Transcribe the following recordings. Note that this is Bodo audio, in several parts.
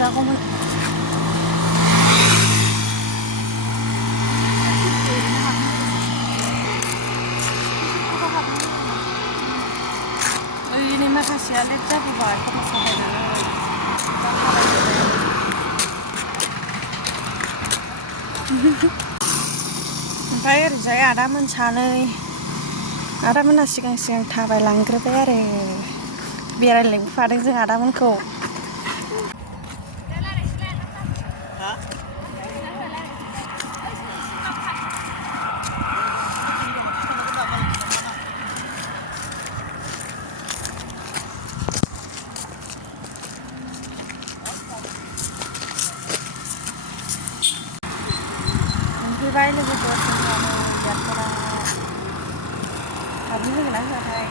जागौमोन ओरैनो माखासेया लेट जाबोबाय खबर साफायनानै ओमफ्राय ओरैजाय आदामोन सानै आदामोना सिगां सिगां थाबायलांग्रोबाय आरो बेरायलांफादों जों आदामोनखौ मोनफैबाय लोगोफोर जोंहानो बियादफोरा हाबनो होगोन ना होआथाय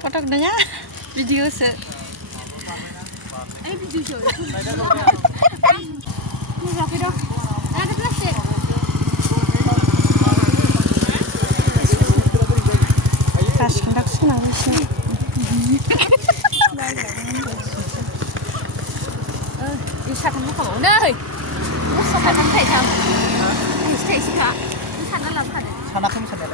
Foto gedenya video se. Video show. Ini rapi dong. Ada plastik. Tas hendak senang sih. Isa thành khổ đây. Sao phải thằng thầy thằng? Thầy sĩ hả? Thằng nó làm thật. 산악함이 산다래.